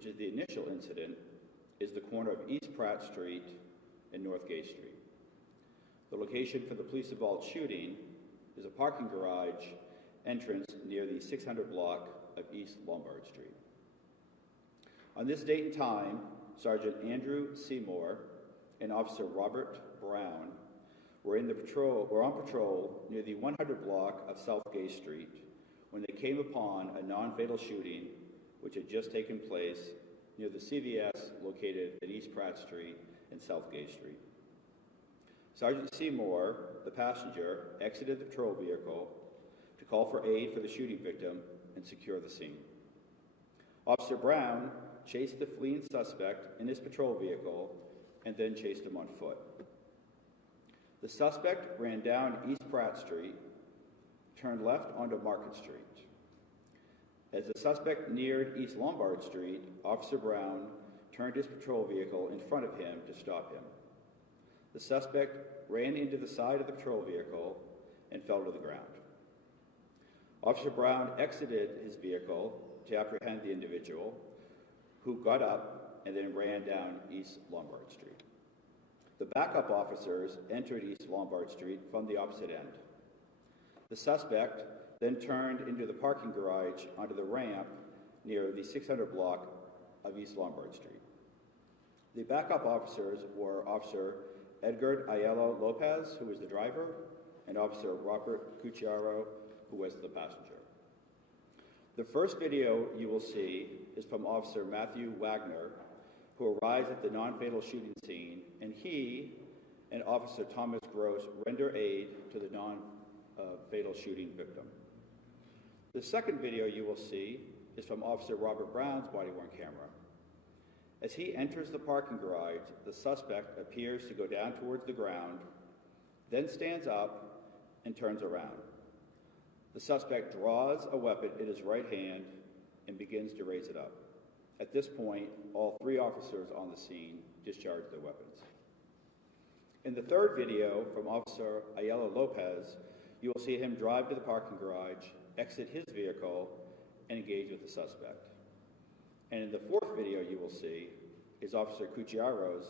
which is the initial incident, is the corner of East Pratt Street and North Gay Street. The location for the police-involved shooting is a parking garage entrance near the 600 block of East Lombard Street. On this date and time, Sergeant Andrew Seymour and Officer Robert Brown were on patrol near the 100 block of South Gay Street when they came upon a non-fatal shooting which had just taken place near the CVS located at East Pratt Street and South Gay Street. Sergeant Seymour, the passenger, exited the patrol vehicle to call for aid for the shooting victim and secure the scene. Officer Brown chased the fleeing suspect in his patrol vehicle and then chased him on foot. The suspect ran down East Pratt Street, turned left onto Market Street. As the suspect neared East Lombard Street, Officer Brown turned his patrol vehicle in front of him to stop him. The suspect ran into the side of the patrol vehicle and fell to the ground. Officer Brown exited his vehicle to apprehend the individual, who got up and then ran down East Lombard Street. The backup officers entered East Lombard Street from the opposite end. The suspect then turned into the parking garage onto the ramp near the 600 block of East Lombard Street. The backup officers were Officer Edgar Ayala Lopez, who was the driver, and Officer Robert Cucciaro, who was the passenger. The first video you will see is from Officer Matthew Wagner, who arrives at the non-fatal shooting scene, and he and Officer Thomas Gross render aid to the non-fatal shooting victim. The second video you will see is from Officer Robert Brown's body-worn camera. As he enters the parking garage, the suspect appears to go down towards the ground, then stands up and turns around. The suspect draws a weapon in his right hand and begins to raise it up. At this point, all three officers on the scene discharge their weapons. In the third video from Officer Ayala Lopez, you will see him drive to the parking garage, exit his vehicle, and engage with the suspect. And in the fourth video you will see is Officer Cucciaro's.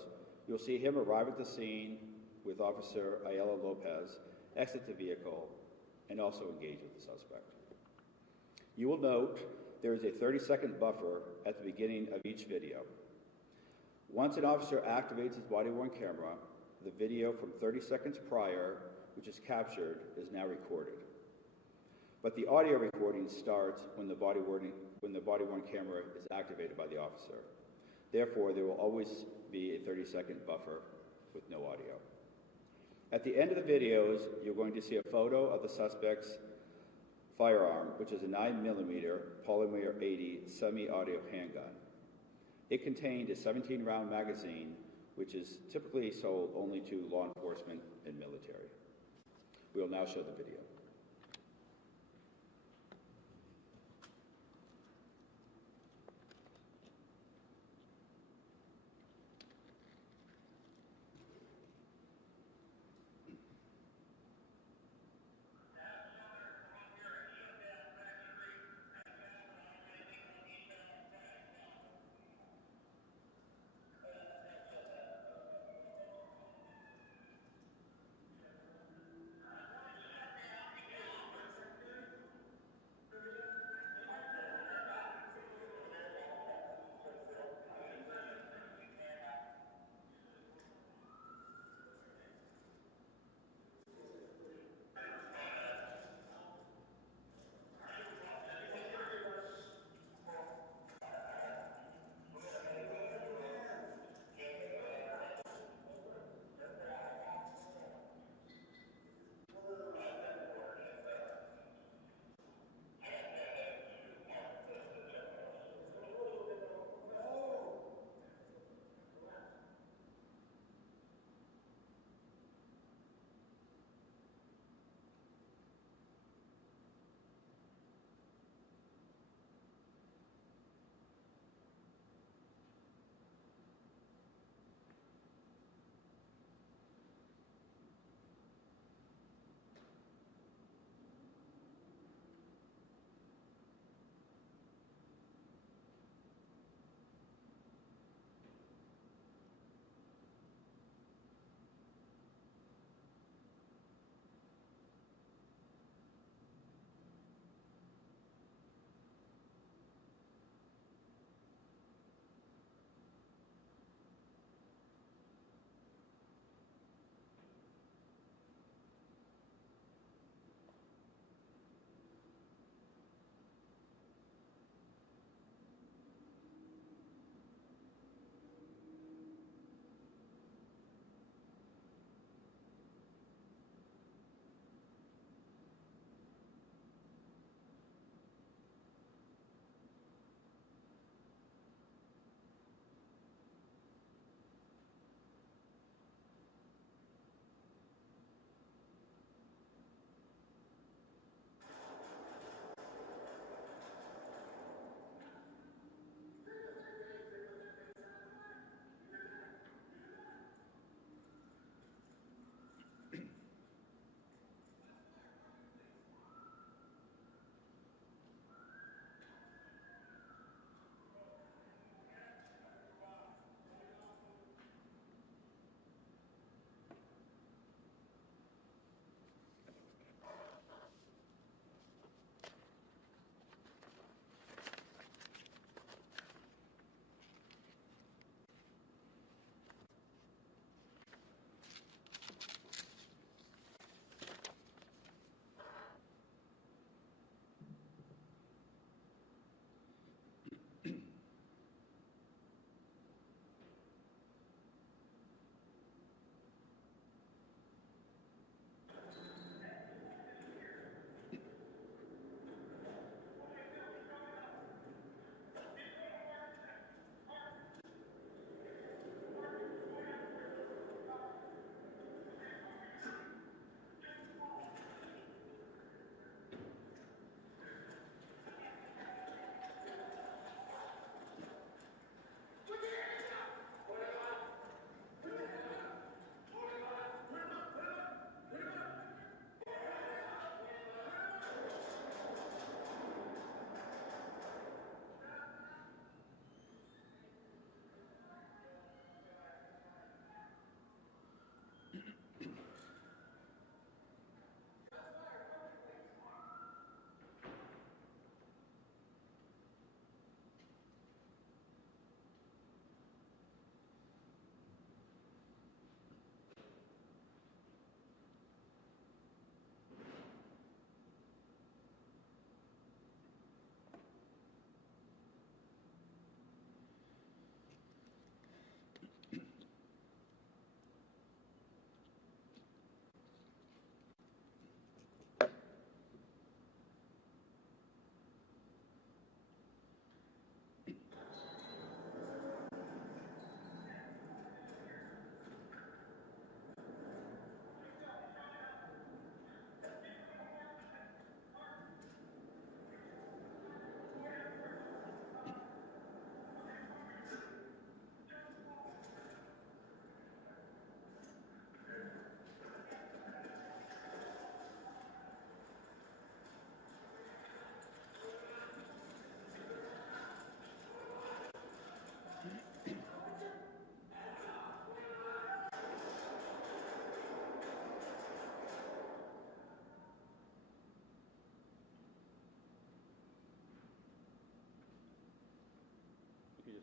You'll see him arrive at the scene with Officer Ayala Lopez, exit the vehicle, and also engage with the suspect. You will note there is a 30-second buffer at the beginning of each video. Once an officer activates his body-worn camera, the video from 30 seconds prior, which is captured, is now recorded. But the audio recording starts when the body-worn camera is activated by the officer. Therefore, there will always be a 30-second buffer with no audio. At the end of the videos, you're going to see a photo of the suspect's firearm, which is a 9mm polymer 80 semi-auto handgun. It contained a 17-round magazine, which is typically sold only to law enforcement and military. We will now show the video.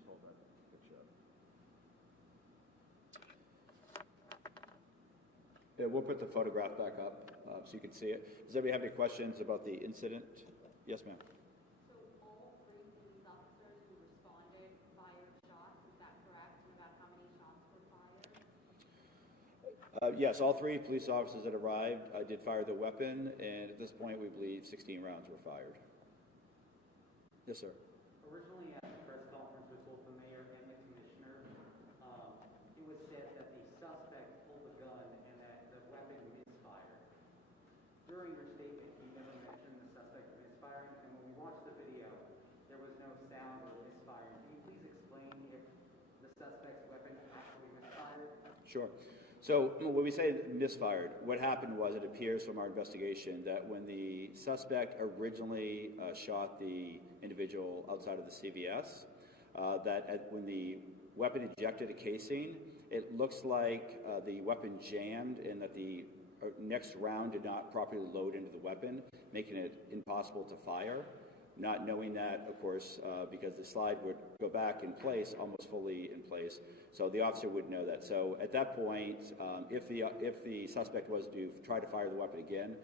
hold that picture up. Yeah, we'll put the photograph back up so you can see it. Does anybody have any questions about the incident? Yes, ma'am. So all three police officers who responded fired shots, is that correct? And about how many shots were fired? Yes, all three police officers that arrived did fire the weapon, and at this point we believe 16 rounds were fired. Yes, sir. Originally at the press conference with both the mayor and the commissioner, it was said that the suspect pulled the gun and that the weapon misfired. During your statement, you never mentioned the suspect misfiring, and when we watched the video, there was no sound or misfiring. Can you please explain if the suspect's weapon actually misfired? Sure. So when we say misfired, what happened was it appears from our investigation that when the suspect originally shot the individual outside of the CVS, when the weapon ejected a casing, it looks like the weapon jammed and that the next round did not properly load into the weapon, making it impossible to fire. Not knowing that, of course, because the slide would go back in place, almost fully in place, so the officer would know that. So at that point, if the suspect was to try to fire the weapon again,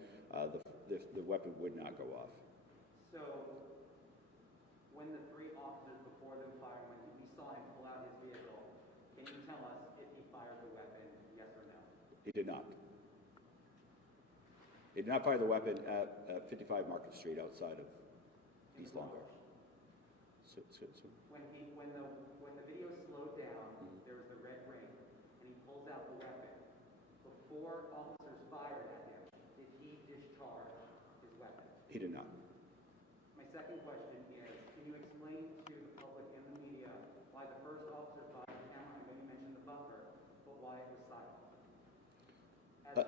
the weapon would not go off. So when the three officers before them fired, when we saw him pull out his vehicle, can you tell us if he fired the weapon, yes or no? He did not. He did not fire the weapon at 55 Market Street outside of East Lombard. When the video slowed down, there was the red ring, and he pulls out the weapon. Before officers fired at him, did he discharge his weapon? He did not. My second question is, can you explain to the public and the media why the first officer fired the camera, and then you mentioned the buffer, but why it was silent? As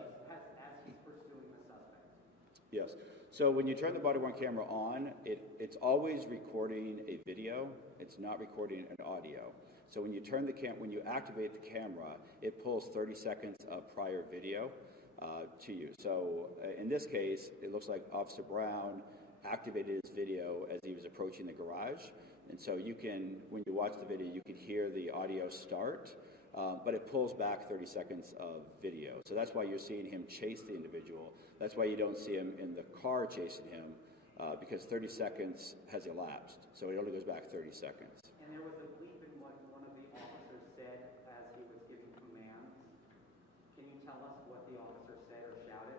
he's pursuing the suspect. Yes. So when you turn the body-worn camera on, it's always recording a video. It's not recording an audio. So when you when you activate the camera, it pulls 30 seconds of prior video to you. So in this case, it looks like Officer Brown activated his video as he was approaching the garage. And so you can, when you watch the video, you can hear the audio start, but it pulls back 30 seconds of video. So that's why you're seeing him chase the individual. That's why you don't see him in the car chasing him, because 30 seconds has elapsed. So it only goes back 30 seconds. And there was a bleep in what one of the officers said as he was giving commands. Can you tell us what the officer said or shouted?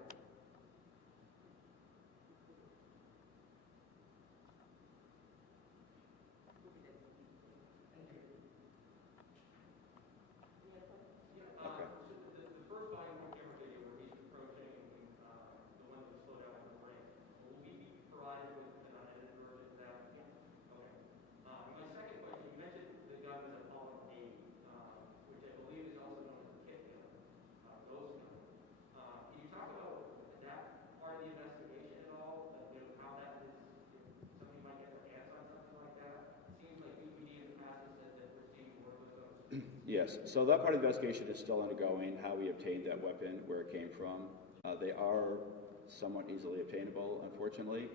Yes, so that part of the investigation is still undergoing, how we obtained that weapon, where it came from. They are somewhat easily obtainable, unfortunately.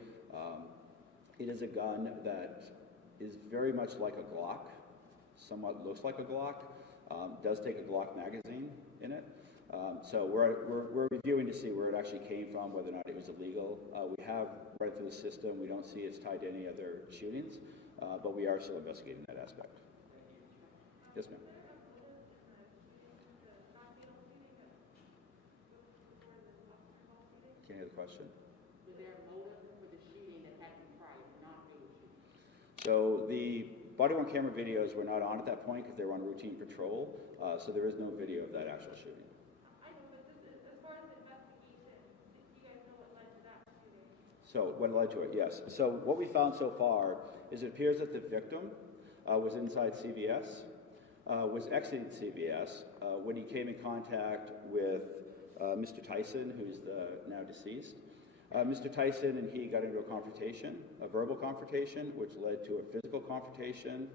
It is a gun that is very much like a Glock, somewhat looks like a Glock, does take a Glock magazine in it. So we're reviewing to see where it actually came from, whether or not it was illegal. We have read through the system. We don't see it's tied to any other shootings, but we are still investigating that aspect. Yes, ma'am. Any other question? Was there a motive for the shooting that happened prior, not the shooting? So the body-worn camera videos were not on at that point because they were on routine patrol, so there is no video of that actual shooting. I know, but as far as the investigation, do you guys know what led to that shooting? So what led to it? Yes. So what we found so far is it appears that the victim was inside CVS, was exiting CVS when he came in contact with Mr. Tyson, who's now deceased. Mr. Tyson and he got into a confrontation, a verbal confrontation, which led to a physical confrontation,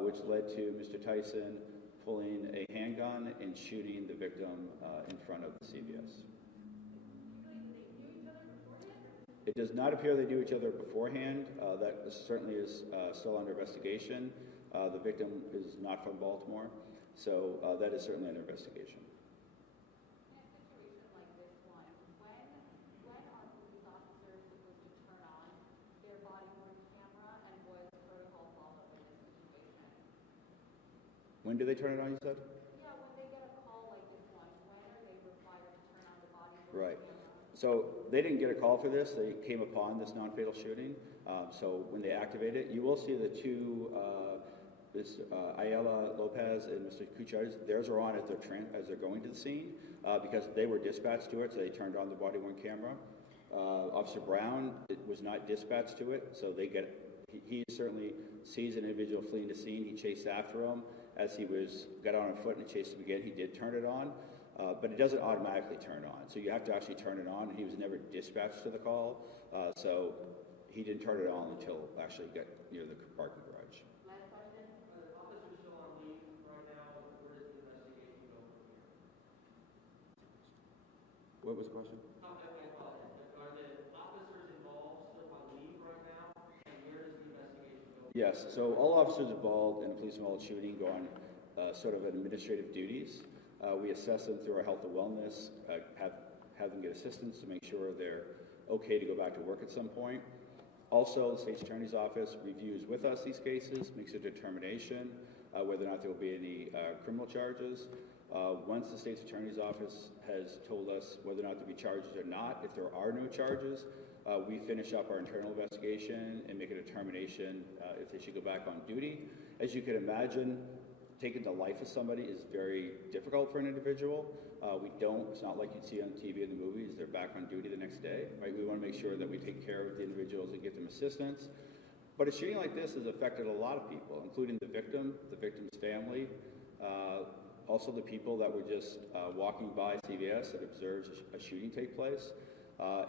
which led to Mr. Tyson pulling a handgun and shooting the victim in front of the CVS. It does not appear they knew each other beforehand. That certainly is still under investigation. The victim is not from Baltimore, so that is certainly under investigation. In a situation like this one, when are police officers supposed to turn on their body-worn camera, and was protocol followed in this situation? When do they turn it on, you said? Yeah, when they get a call like this one, when are they required to turn on the body-worn Right. camera? So they didn't get a call for this. They came upon this non-fatal shooting. So when they activate it, you will see the two, Ayala Lopez and Mr. Cuchar's, theirs are on as they're going to the scene because they were dispatched to it, so they turned on the body-worn camera. Officer Brown was not dispatched to it, so he certainly sees an individual fleeing the scene. He chased after him. As he got on foot and chased him again, he did turn it on. But it doesn't automatically turn on. So you have to actually turn it on, and he was never dispatched to the call. So he didn't turn it on until actually got near the parking garage. Last question? Are the officers still on leave right now? Where does the investigation go from here? What was the question? I apologize. Are the officers involved still on leave right now? And where does the investigation go? Yes. So all officers involved in a police-involved shooting go on sort of administrative duties. We assess them through our health and wellness, have them get assistance to make sure they're okay to go back to work at some point. Also, the State's Attorney's Office reviews with us these cases, makes a determination whether or not there will be any criminal charges. Once the State's Attorney's Office has told us whether or not there will be charges or not, if there are no charges, we finish up our internal investigation and make a determination if they should go back on duty. As you can imagine, taking the life of somebody is very difficult for an individual. It's not like you'd see on TV in the movies, they're back on duty the next day, right? We want to make sure that we take care of the individuals and give them assistance. But a shooting like this has affected a lot of people, including the victim's family, also the people that were just walking by CVS that observed a shooting take place,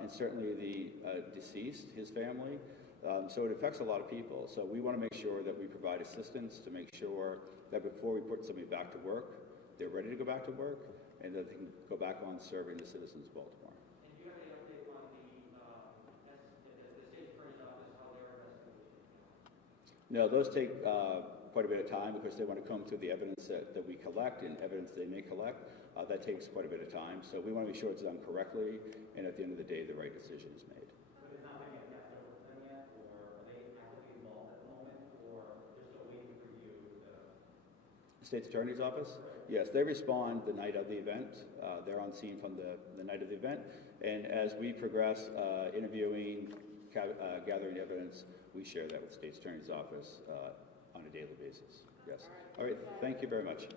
and certainly the deceased, his family. So it affects a lot of people. So we want to make sure that we provide assistance to make sure that before we put somebody back to work, they're ready to go back to work, and that they can go back on serving the citizens of Baltimore. And do you have any update on the State's Attorney's Office, how their investigation is going? No, those take quite a bit of time because they want to comb through the evidence that we collect and evidence they may collect. That takes quite a bit of time. So we want to make sure it's done correctly, and at the end of the day, the right decision is made. But it's not been yet passed over to them yet, or are they actively involved at the moment, or they're still waiting for you to... The State's Attorney's Office? Yes, they respond the night of the event. They're on scene from the night of the event. And as we progress interviewing, gathering evidence, we share that with the State's Attorney's Office on a daily basis. Yes. All right. Thank you very much.